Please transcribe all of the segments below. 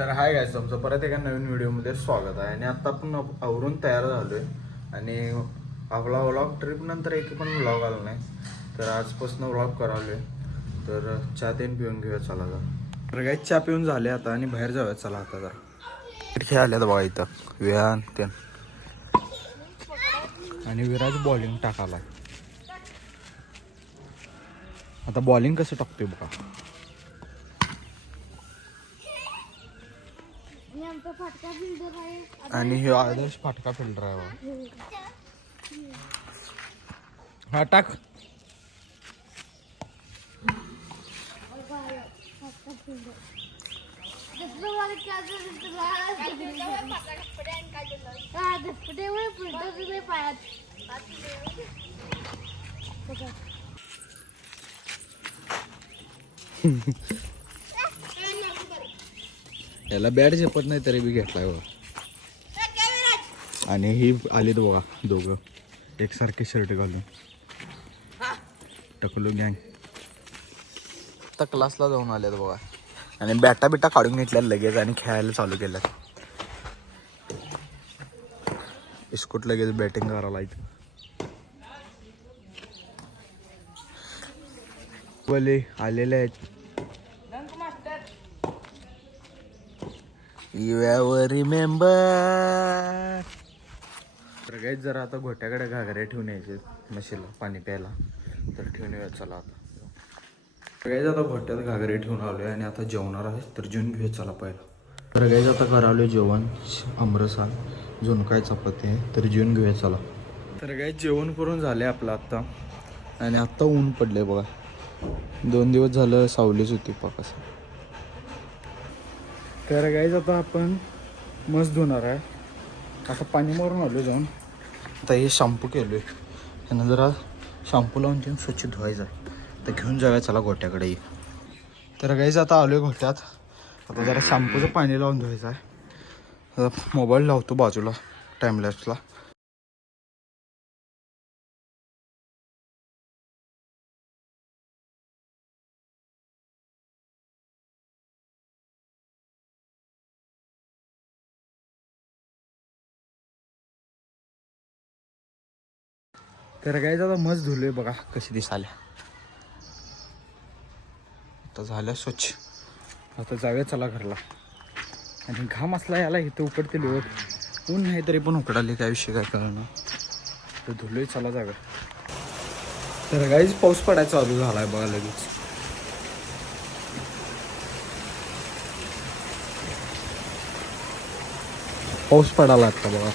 तर हाय गायस तुमचं परत एका नवीन व्हिडिओमध्ये स्वागत आहे. आणि आत्ता आपण आवरून तयार आहे आणि आपला व्लॉग ट्रिपनंतर एक पण व्लॉग आला नाही. तर आजपासून व्लॉग आहे तर चहा तेन पिऊन घेऊया चला जा तर काय चहा पिऊन झाले आता आणि बाहेर जाऊया चला आता जरा. क्रिकेट खेळाल्यात बघा इथं. विहान तेन. आणि विराज बॉलिंग टाकाला आता बॉलिंग कसं टाकतोय बघा. आणि हे आदर्श फाटका फिल्टर आहे. हा टाक फाटका बिल्डर दुसरं मला काय दिसतं हा धसपटे फिल्टर दिले पायात बघा. याला बॅट झेपत नाही तरी बी घेतलाय बघा. आणि ही आलीत बघा दोघं. एकसारखे शर्ट घालून. टकलू गँग आता क्लासला जाऊन आल्यात बघा. आणि बॅटा बिटा काढून घेतल्या लगेच आणि खेळायला चालू केल्यात. इस्कूट लगेच बॅटिंग करायला इथं. आलेले आहेत. You will remember. तर जरा आता घोट्याकडे घागरे ठेवून यायचे म्हशीला पाणी प्यायला. तर ठेवून येऊया चला आता. काही आता घोट्यात घागरे ठेवून आलोय आणि आता जेवणार आहे तर जेवून घेऊया चला पहिला. तर काहीच आता करावलं जेवण आमरसा झुणकाय चपाती आहे तर जेवून घेऊया चला. तर काही जेवण करून झाले आपलं आत्ता. आणि आत्ता ऊन पडले बघा. दोन दिवस झालं सावलीच होती पाक तर गाईज आता आपण मस्त धुणार आहे. आता पाणी मारून आलो जाऊन. आता हे शॅम्पू केलो आहे त्यांना जरा शॅम्पू लावून घेऊन स्वच्छ धुवायचं आहे. तर घेऊन जाऊया चला गोट्याकडे ये तर गाईज आता आलो आहे गोट्यात आता जरा शॅम्पूचं पाणी लावून धुवायचं आहे. मोबाईल लावतो बाजूला टाईमलॅप्सला तर गाईज आता मस्त धुले बघा कशी दिसाल्या आता झाल्या स्वच्छ. आता जाऊया चला घरला. आणि घाम असला याला इथं उकडते लोक. ऊन नाही तरी पण उकडाले काय विषय काय कळणार तर धुलोय चला जागा तर गाईज पाऊस पडायचा चालू झालाय बघा लगेच. पाऊस पडाला आता बघा.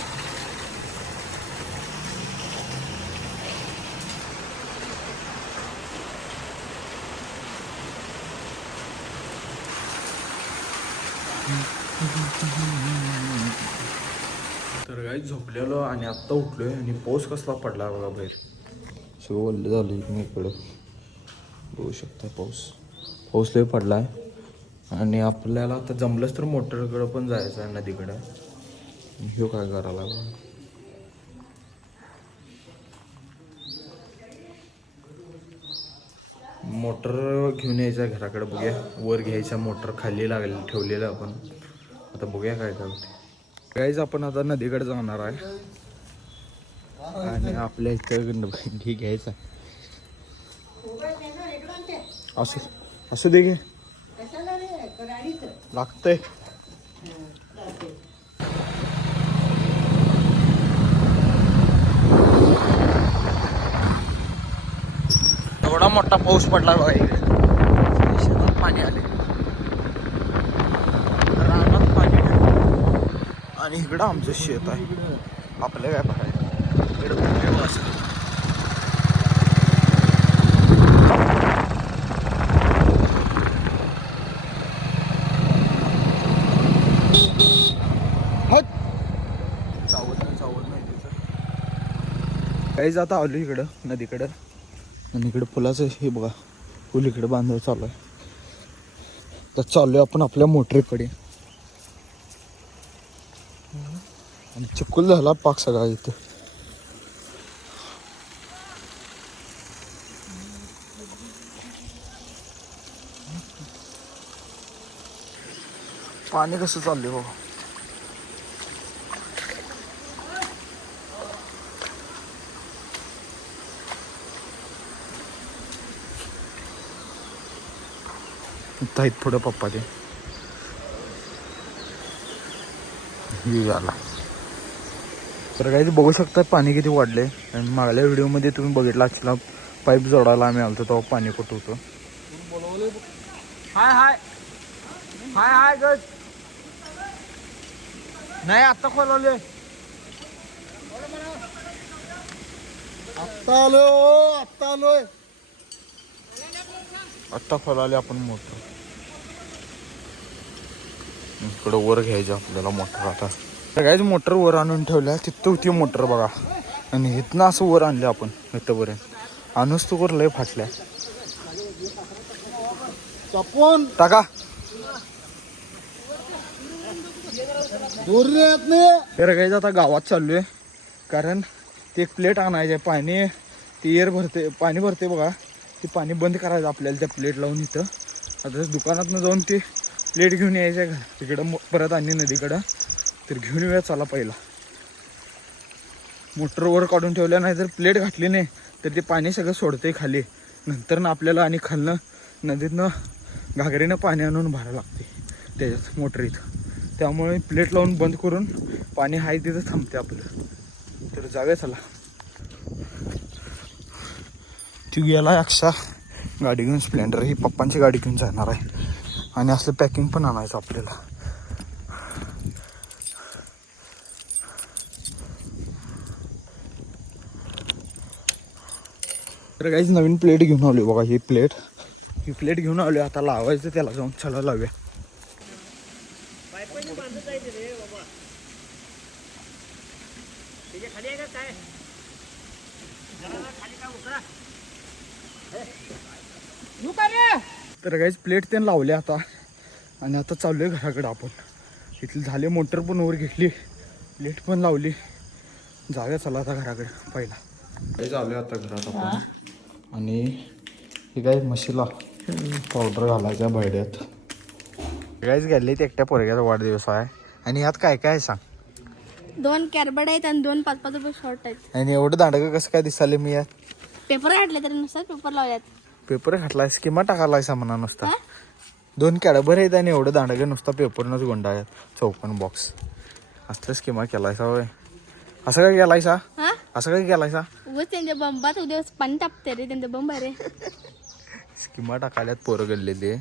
तर काय झोपलेलो आणि आत्ता उठलोय आणि पाऊस कसला पडला बघा बाहेर. सगळं ओल्लं झालं इकडे इकडं. बघू शकता पाऊस. पाऊस लय पडला आहे आणि आपल्याला आता जमलंच तर मोटरकडं पण जायचं आहे नदीकडं ह्यो काय करायला मोटर घेऊन यायचं घराकडे बघूया. वर घ्यायचा मोटर खाली लागले ठेवलेलं आपण. आता बघूया काय काय होते काहीच आपण आता नदीकडे जाणार आहे. आणि आपल्या इथं घे घ्यायचा असू असू दे घे लागतंय. एवढा मोठा पाऊस पडला बघा इकडे. शेतात पाणी आले. रानात पाणी आणि इकडं आमचं शेत आहे. आपलं काय पाहायचं इकडं कुठे वाजतं. हट. चावत नाही चावत नाही तिथं. काही जाता आलो इकडं नदीकडं. आणि इकडे पुलाचं हे बघा. पूल इकडे बांधायला चालू आहे. तर चाललोय आपण आपल्या मोटरीकडे. आणि चिकूल झाला पाक सगळा इथं. पाणी कसं चाललंय हो? आहेत पुढं पप्पा ते हे आला तर काही बघू शकता पाणी किती वाढले. आणि मागल्या व्हिडिओमध्ये तुम्ही बघितला असला पाईप जोडायला आम्ही आलतो तेव्हा पाणी कुठं होतं. हाय हाय. हाय हाय गज नाही आता खोलवले. आत्ता आलोय ओ आत्ता आलोय. आत्ता खोलाले आपण मोटर इकडं वर घ्यायचं आपल्याला मोटर आता. सगळ्याच मोटर वर आणून ठेवल्या. तिथं होती मोटर बघा. आणि इथनं असं वर आणलं आपण इथंपर्यंत. आणूच तू वर लय फाटल्या. टाका. काही आता गावात चाललोय. कारण ते एक प्लेट आणायचे आहे पाणी ते एअर भरते पाणी भरते बघा. ते पाणी बंद करायचं आपल्याला त्या प्लेट लावून इथं. आता दुकानातनं जाऊन ते प्लेट घेऊन यायचं आहे का तिकडं परत आणि नदीकडं. तर घेऊन येऊया चला पहिला. मोटरवर काढून ठेवल्या नाही जर प्लेट घातली नाही तर ते पाणी सगळं सोडते खाली. नंतर ना आपल्याला आणि खालनं नदीतनं घागरीनं पाणी आणून भरायला लागते. त्याच्यात मोटरीत त्यामुळे प्लेट लावून बंद करून पाणी आहे तिथं थांबते आपलं. तर जाऊया चला. ती गेला अक्षा गाडी घेऊन स्प्लेंडर. ही पप्पांची गाडी घेऊन जाणार आहे. आणि असलं पॅकिंग पण आणायचं आपल्याला. तर काहीच नवीन प्लेट घेऊन आलो बघा ही प्लेट ही प्लेट घेऊन आलो आता लावायचं त्याला जाऊन. चला लावूया. तर काहीच प्लेट त्यानं लावले आता. आणि आता चालू आहे घराकडे आपण. इथली झाले मोटर पण वर घेतली. प्लेट पण लावली. जाऊया चला आता घराकडे पहिला. काही चालू आता घरात आपण. आणि हे काय म्हशीला पावडर घालायच्या भरड्यात. काहीच गेले ते एकट्या पोरग्याचा वाढदिवस आहे. आणि यात काय काय आहे सांग? दोन कॅरबड आहेत आणि दोन पाच पाच रुपये शॉर्ट आहेत. आणि एवढं दांडगं कसं काय दिसाले मी यात? पेपर काढले तरी नुसार पेपर लावल्यात. पेपर घातलाय किंवा टाकालाय म्हणा नुसता? दोन कॅडबर आहेत आणि एवढं दांडगं नुसता पेपरनंच गुंडाळ्यात चौपन बॉक्स असलं स्किमा केलायसा होय? असं काय केलायसा? हा? असं काय केलायसा? उगाच त्यांच्या बंबात उद्या पाणी टाकते रे त्यांचा बंब आहे रे. स्किमा टाकाल्यात पोरं गडलेली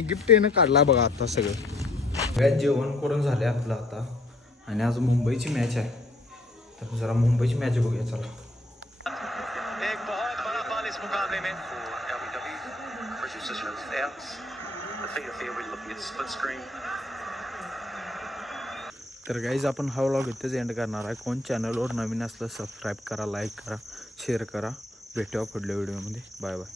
गिफ्ट येणं काढला बघा आता सगळं. सगळ्यात जेवण करून झाले आपलं आता. आणि आज मुंबईची मॅच आहे. तर जरा मुंबईची मॅच बघूया चला. Position of shows out. The theater here we're looking at split screen. तर गाईज आपण हा व्लॉग इथेच एंड करणार आहे कोण चॅनलवर नवीन असलं सबस्क्राईब करा लाईक करा शेअर करा भेटूया पुढल्या व्हिडिओमध्ये बाय बाय